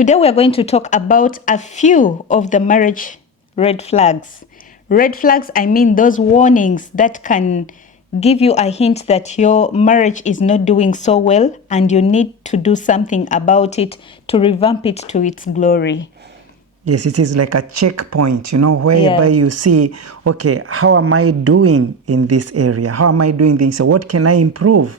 Today we are going to talk about a few of the marriage red flags. Red flags, I mean those warnings that can give you a hint that your marriage is not doing so well and you need to do something about it to revamp it to its glory. Yes, it is like a checkpoint, whereby you see, okay, how am I doing in this area? How am I doing things? So what can I improve?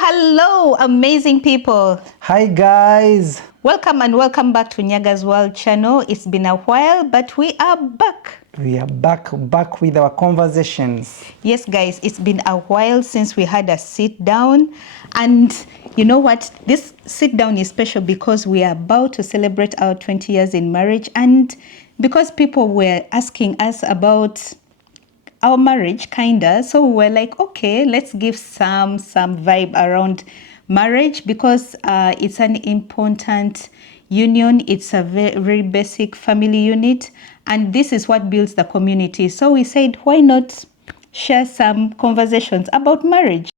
Hello, amazing people. Hi guys. Welcome and welcome back to Nyaga's World channel. It's been a while, but we are back. We are back with our conversations. Yes, guys, it's been a while since we had a sit down. And you know what? This sit down is special because we are about to celebrate our 20 years in marriage. And because people were asking us about our marriage, kinda, so we're like, okay, let's give some vibe around marriage because it's an important union. It's a very basic family unit, and this is what builds the community. So we said, why not share some conversations about marriage?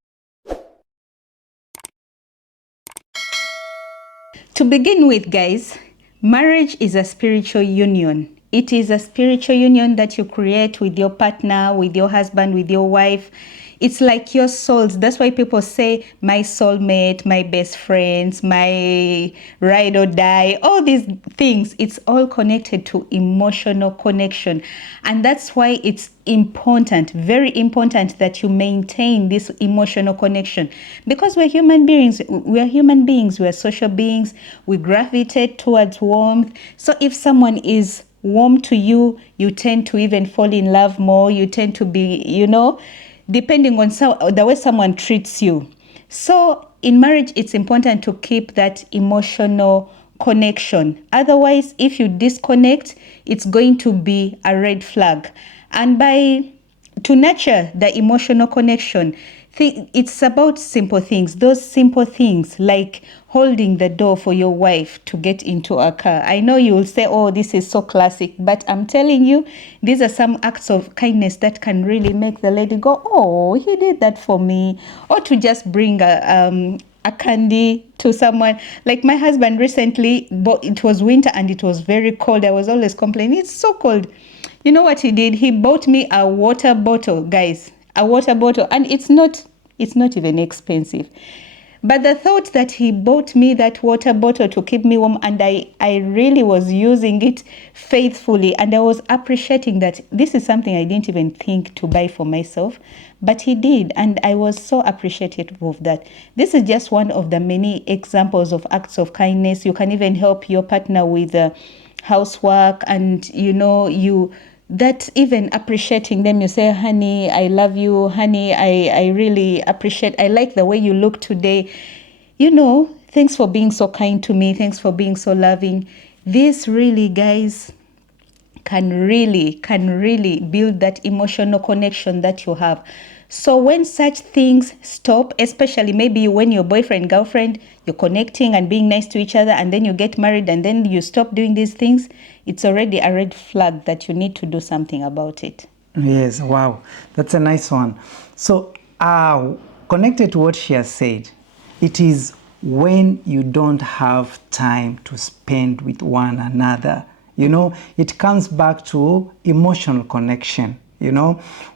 To begin with, guys, marriage is a spiritual union. It is a spiritual union that you create with your partner, with your husband, with your wife. It's like your souls. That's why people say my soulmate, my best friends, my ride or die, all these things. It's all connected to emotional connection. And that's why it's important, very important that you maintain this emotional connection. Because we're human beings. We're social beings. We gravitate towards warmth. So if someone is warm to you, you tend to even fall in love more. You tend to be, depending on the way someone treats you. So in marriage, it's important to keep that emotional connection. Otherwise, if you disconnect, it's going to be a red flag. And to nurture the emotional connection, it's about simple things. Those simple things like holding the door for your wife to get into a car. I know you will say, oh, this is so classic, but I'm telling you, these are some acts of kindness that can really make the lady go, oh, he did that for me. Or to just bring a candy to someone. Like my husband recently, it was winter and it was very cold. I was always complaining, it's so cold. You know what he did? He bought me a water bottle, guys. A water bottle, and it's not even expensive. But the thought that he bought me that water bottle to keep me warm, and I really was using it faithfully, and I was appreciating that this is something I didn't even think to buy for myself, but he did, and I was so appreciative of that. This is just one of the many examples of acts of kindness. You can even help your partner with housework, and that even appreciating them. You say, honey, I love you. Honey, I really appreciate, I like the way you look today. Thanks for being so kind to me. Thanks for being so loving. This really, guys, can really build that emotional connection that you have. So when such things stop, especially maybe when your boyfriend, girlfriend, you're connecting and being nice to each other, and then you get married and then you stop doing these things, it's already a red flag that you need to do something about it. Yes, wow. That's a nice one. So connected to what she has said, it is when you don't have time to spend with one another. It comes back to emotional connection,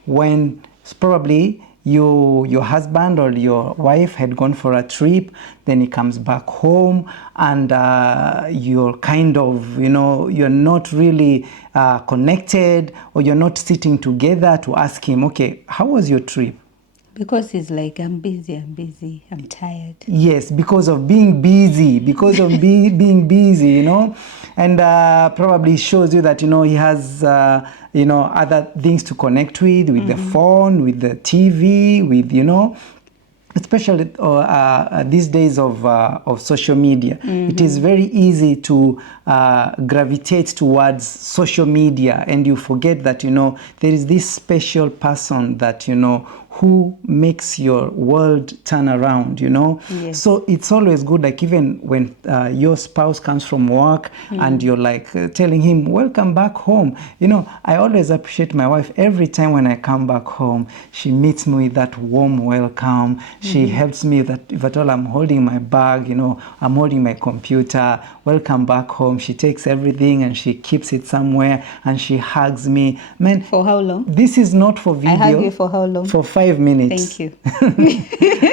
when probably your husband or your wife had gone for a trip, then he comes back home and you're kind of, you're not really connected, or you're not sitting together to ask him, okay, how was your trip? Because he's like, I'm busy, I'm tired. Yes, because of being busy, being busy, and probably shows you that, he has, other things to connect with the phone, with the TV, with, especially these days of social media, it is very easy to gravitate towards social media, and you forget that, there is this special person that, who makes your world turn around, Yes. So it's always good, like even when your spouse comes from work and you're like telling him, welcome back home. I always appreciate my wife. Every time when I come back home, she meets me with that warm welcome. She helps me that if at all I'm holding my bag, I'm holding my computer, welcome back home. She takes everything and she keeps it somewhere and she hugs me. Man, For how long? this is not for video. I hug you for how long? For 5 minutes. Thank you.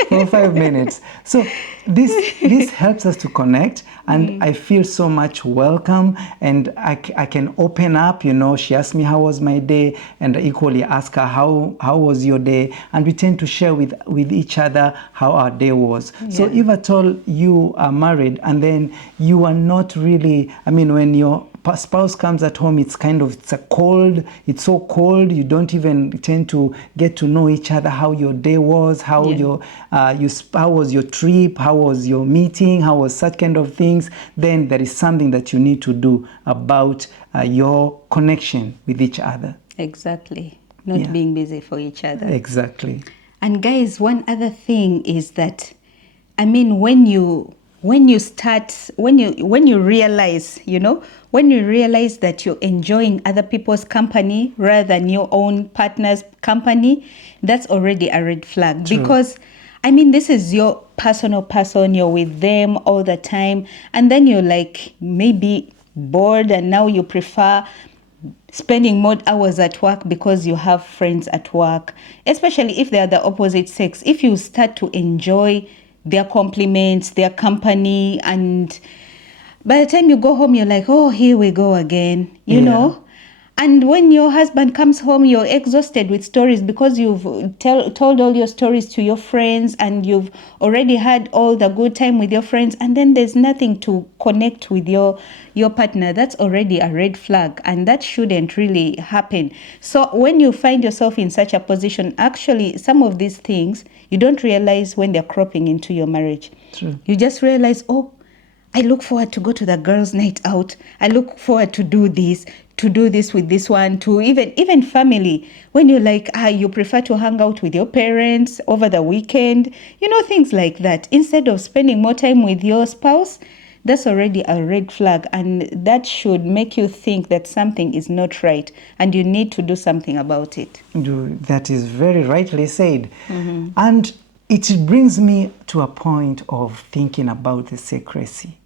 For 5 minutes. So this helps us to connect, and I feel so much welcome, and I can open up. She asked me how was my day, and I equally ask her how was your day, and we tend to share with each other how our day was. So if at all you are married and then you are not really, when your spouse comes at home, it's so cold, you don't even tend to get to know each other, how your day was, how how was your trip, how was your meeting, how was such kind of things. Then there is something that you need to do about your connection with each other. Exactly. Not being busy for each other. Exactly. And guys, one other thing is that, when you realize, when you realize that you're enjoying other people's company rather than your own partner's company, that's already a red flag. True. Because this is your personal person, you're with them all the time, and then you're like maybe bored, and now you prefer spending more hours at work because you have friends at work, especially if they are the opposite sex. If you start to enjoy their compliments, their company, and by the time you go home, you're like, oh, here we go again, you know? And when your husband comes home, you're exhausted with stories because you've told all your stories to your friends, and you've already had all the good time with your friends, and then there's nothing to connect with your partner. That's already a red flag, and that shouldn't really happen. So when you find yourself in such a position, actually, some of these things, you don't realize when they're cropping into your marriage. True. You just realize, oh, I look forward to go to the girls' night out. I look forward to do this with this one, to even family. When you're like, you prefer to hang out with your parents over the weekend, things like that. Instead of spending more time with your spouse, that's already a red flag. And that should make you think that something is not right and you need to do something about it. That is very rightly said. And it brings me to a point of thinking about the secrecy.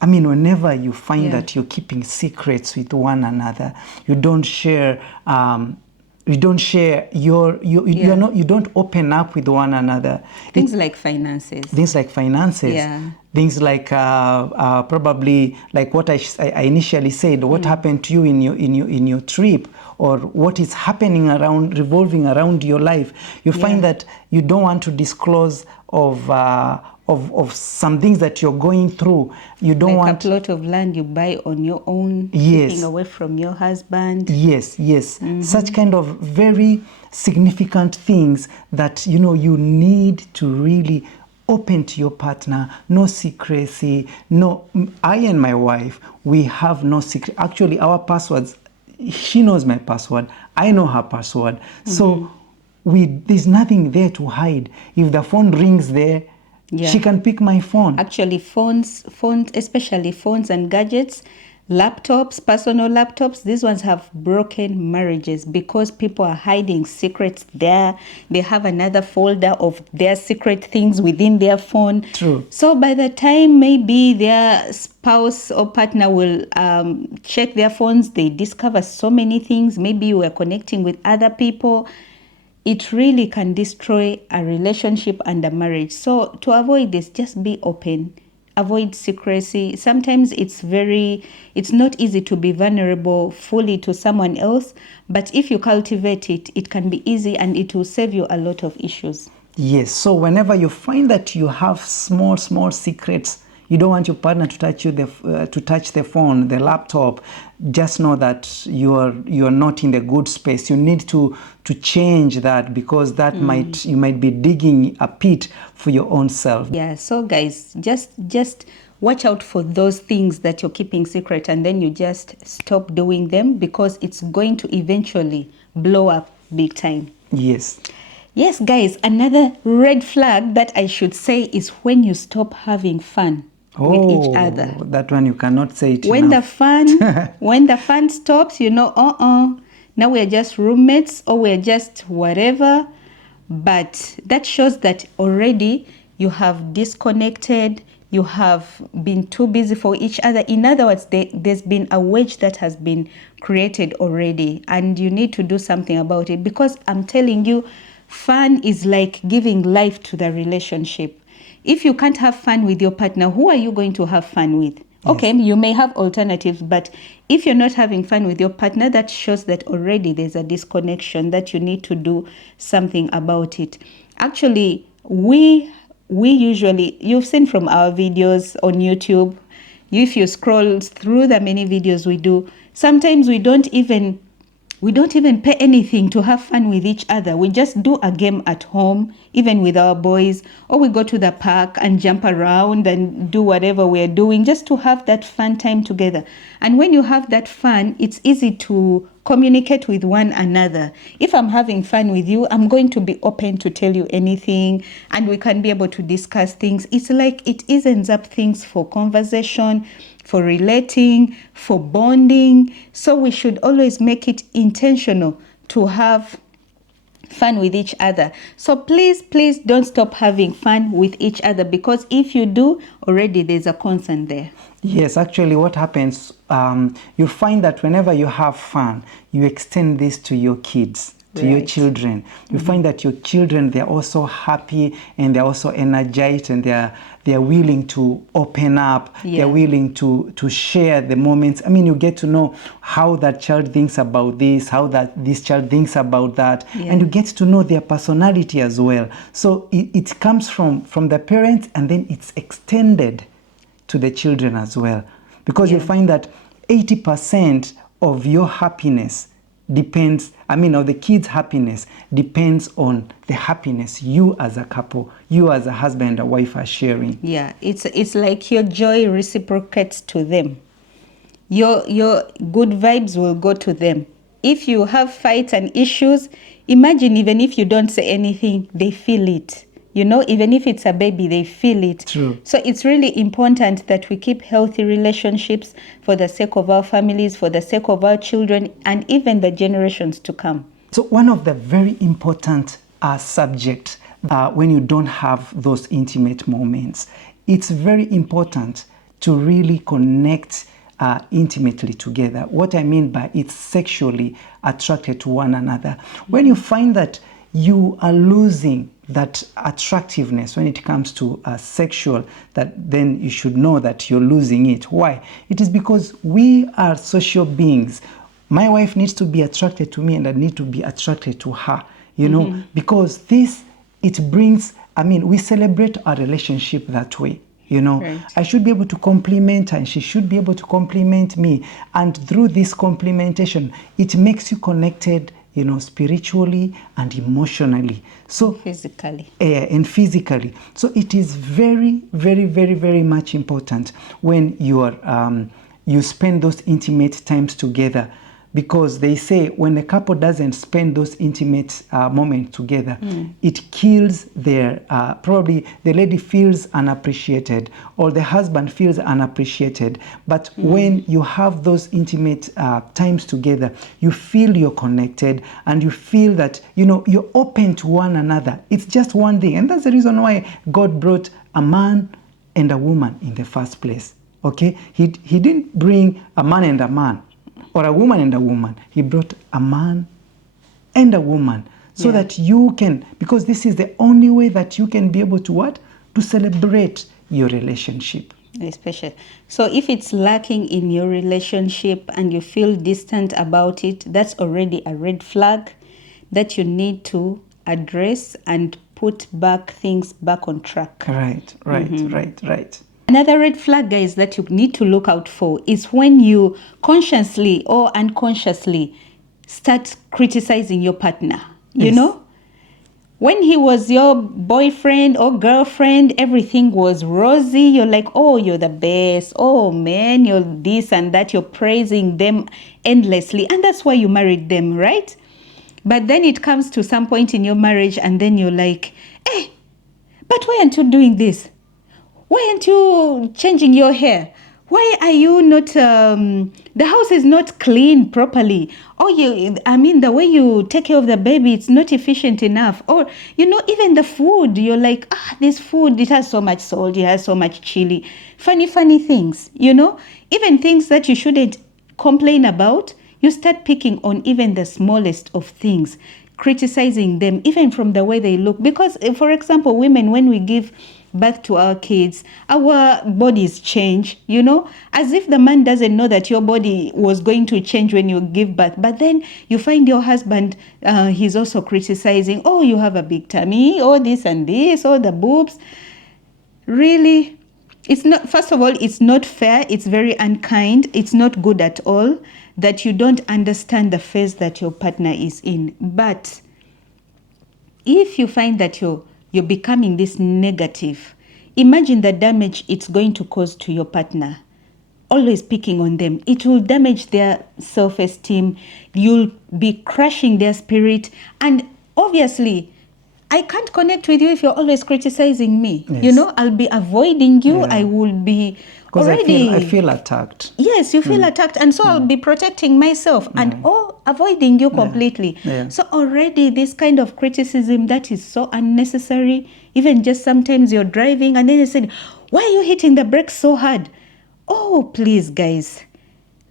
Whenever you find that you're keeping secrets with one another, you don't share you don't open up with one another. Things like finances. Yeah. Things like probably like what I initially said, what happened to you in your trip, or what is happening revolving around your life. You find that you don't want to disclose of some things that you're going through. You don't want a plot of land you buy on your own, keeping away from your husband. Yes. Such kind of very significant things that you need to really open to your partner. No secrecy. No, I and my wife, we have no secret. Actually, our passwords, she knows my password, I know her password. So there's nothing there to hide. If the phone rings there, she can pick my phone. Actually, phones, especially phones and gadgets, laptops, personal laptops, these ones have broken marriages because people are hiding secrets there. They have another folder of their secret things within their phone. True. So by the time maybe their spouse or partner will check their phones, they discover so many things. Maybe you are connecting with other people. It really can destroy a relationship and a marriage. So to avoid this, just be open. Avoid secrecy. Sometimes it's not easy to be vulnerable fully to someone else, but if you cultivate it, it can be easy and it will save you a lot of issues. Yes, so whenever you find that you have small secrets You don't want your partner to touch you to touch the phone, the laptop. Just know that you're not in the good space. You need to change that, because that you might be digging a pit for your own self. Yeah, so guys, just watch out for those things that you're keeping secret, and then you just stop doing them, because it's going to eventually blow up big time. Yes. Yes, guys, another red flag that I should say is when you stop having fun with each other. That one you cannot say it When enough. when the fun stops, now we're just roommates, or we're just whatever. But that shows that already you have disconnected, you have been too busy for each other. In other words, there's been a wedge that has been created already, and you need to do something about it, because I'm telling you, fun is like giving life to the relationship. If you can't have fun with your partner, who are you going to have fun with? Okay, you may have alternatives, but if you're not having fun with your partner, that shows that already there's a disconnection, that you need to do something about it. Actually, we usually, you've seen from our videos on YouTube, if you scroll through the many videos we do, sometimes we don't even pay anything to have fun with each other. We just do a game at home, even with our boys, or we go to the park and jump around and do whatever we're doing, just to have that fun time together. And when you have that fun, it's easy to communicate with one another. If I'm having fun with you, I'm going to be open to tell you anything, and we can be able to discuss things. It's like it evens up things for conversation, for relating, for bonding. So we should always make it intentional to have fun with each other. So please don't stop having fun with each other, because if you do, already there's a concern there. Yes, actually what happens, you find that whenever you have fun, you extend this to your kids, to your children. You find that your children, they're also happy, and they're also energized, and they're willing to open up. They're willing to share the moments. I mean, you get to know how that child thinks about this, how that this child thinks about that, and you get to know their personality as well. So it comes from the parents, and then it's extended to the children as well, because you find that 80% of your happiness depends, of the kids' happiness depends on the happiness you as a couple, you as a husband and wife are sharing. Yeah, it's like your joy reciprocates to them. Your good vibes will go to them. If you have fights and issues, imagine even if you don't say anything, they feel it. Even if it's a baby, they feel it. True. So it's really important that we keep healthy relationships for the sake of our families, for the sake of our children, and even the generations to come. So one of the very important subjects when you don't have those intimate moments, it's very important to really connect intimately together. What I mean by it's sexually attracted to one another. When you find that you are losing that attractiveness when it comes to sexual, that then you should know that you're losing it. Why? It is because we are social beings. My wife needs to be attracted to me, and I need to be attracted to her, because it brings, we celebrate our relationship that way. Right. I should be able to compliment her, and she should be able to compliment me. And through this complimentation, it makes you connected, spiritually and emotionally. So physically. And physically. So it is very, very, very, very much important when you spend those intimate times together, because they say when a couple doesn't spend those intimate moments together, it kills their, probably the lady feels unappreciated, or the husband feels unappreciated. But when you have those intimate times together, you feel you're connected, and you feel that, you're open to one another. It's just one thing. And that's the reason why God brought a man and a woman in the first place. Okay? He didn't bring a man and a man, or a woman and a woman. He brought a man and a woman, so that you can, because this is the only way that you can be able to what? To celebrate your relationship. Especially. So if it's lacking in your relationship and you feel distant about it, that's already a red flag that you need to address and put things back on track. Right. Another red flag, guys, that you need to look out for is when you consciously or unconsciously start criticizing your partner. You Yes. know, when he was your boyfriend or girlfriend, everything was rosy. You're like, oh, you're the best. Oh, man, you're this and that. You're praising them endlessly. And that's why you married them, right? But then it comes to some point in your marriage and then you're like, eh, but why aren't you doing this? Why aren't you changing your hair? Why are you not, the house is not clean properly. Or the way you take care of the baby, it's not efficient enough. Or, even the food, you're like, this food, it has so much salt, it has so much chili. Funny things, even things that you shouldn't complain about, you start picking on even the smallest of things, criticizing them, even from the way they look. Because, for example, women, when we give birth to our kids, our bodies change, as if the man doesn't know that your body was going to change when you give birth. But then you find your husband, he's also criticizing, oh, you have a big tummy, oh, this and this, oh, the boobs. Really, it's not, first of all, it's not fair, it's very unkind, it's not good at all that you don't understand the phase that your partner is in. But if you find that you're becoming this negative, imagine the damage it's going to cause to your partner. Always picking on them, it will damage their self-esteem. You'll be crushing their spirit. And obviously, I can't connect with you if you're always criticizing me. Yes. I'll be avoiding you. Yeah. I will be Because already... I feel attacked. Yes, you feel attacked. And so I'll be protecting myself and avoiding you completely. Yeah. So already this kind of criticism that is so unnecessary. Even just sometimes you're driving and then you say, why are you hitting the brakes so hard? Oh, please, guys,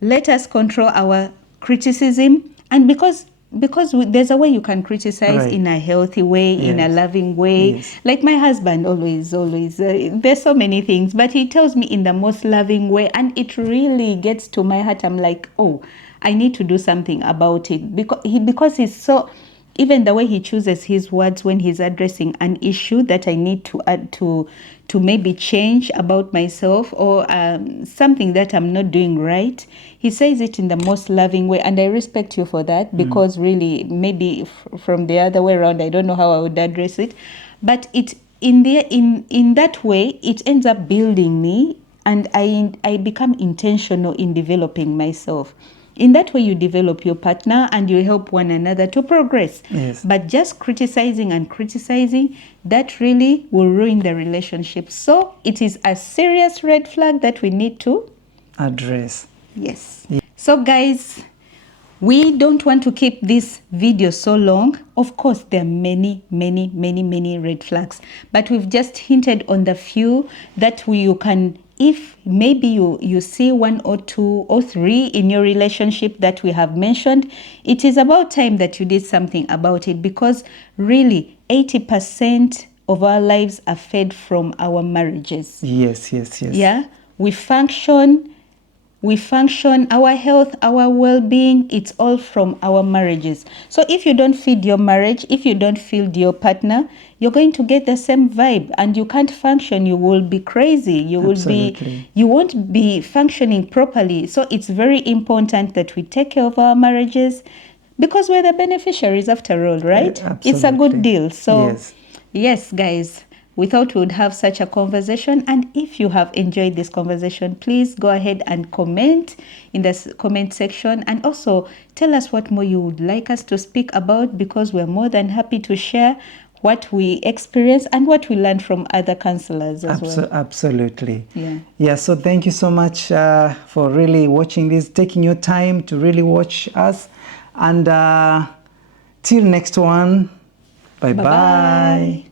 let us control our criticism. And because there's a way you can criticize in a healthy way, in a loving way. Yes. Like my husband always, there's so many things, but he tells me in the most loving way, and it really gets to my heart. I'm like, oh, I need to do something about it, because he's so, even the way he chooses his words when he's addressing an issue that I need to add to maybe change about myself, or something that I'm not doing right. He says it in the most loving way, and I respect you for that, because really, maybe from the other way around, I don't know how I would address it, but in that way, it ends up building me, and I become intentional in developing myself. In that way, you develop your partner and you help one another to progress. Yes. But just criticizing, that really will ruin the relationship. So it is a serious red flag that we need to address. Yes. So guys, we don't want to keep this video so long. Of course, there are many red flags, but we've just hinted on the few that you can, if maybe you see one or two or three in your relationship that we have mentioned, it is about time that you did something about it, because really 80% of our lives are fed from our marriages. Yes. Yeah, we function, our health, our well-being, it's all from our marriages. So if you don't feed your marriage, if you don't feed your partner, you're going to get the same vibe and you can't function. You will be crazy. You won't be functioning properly. So it's very important that we take care of our marriages, because we're the beneficiaries after all, right? It's a good deal. So yes, guys, we thought we would have such a conversation. And if you have enjoyed this conversation, please go ahead and comment in the comment section, and also tell us what more you would like us to speak about, because we're more than happy to share what we experience and what we learned from other counselors as well. Absolutely. Yeah. So thank you so much for really watching this, taking your time to really watch us. And till next one, bye-bye.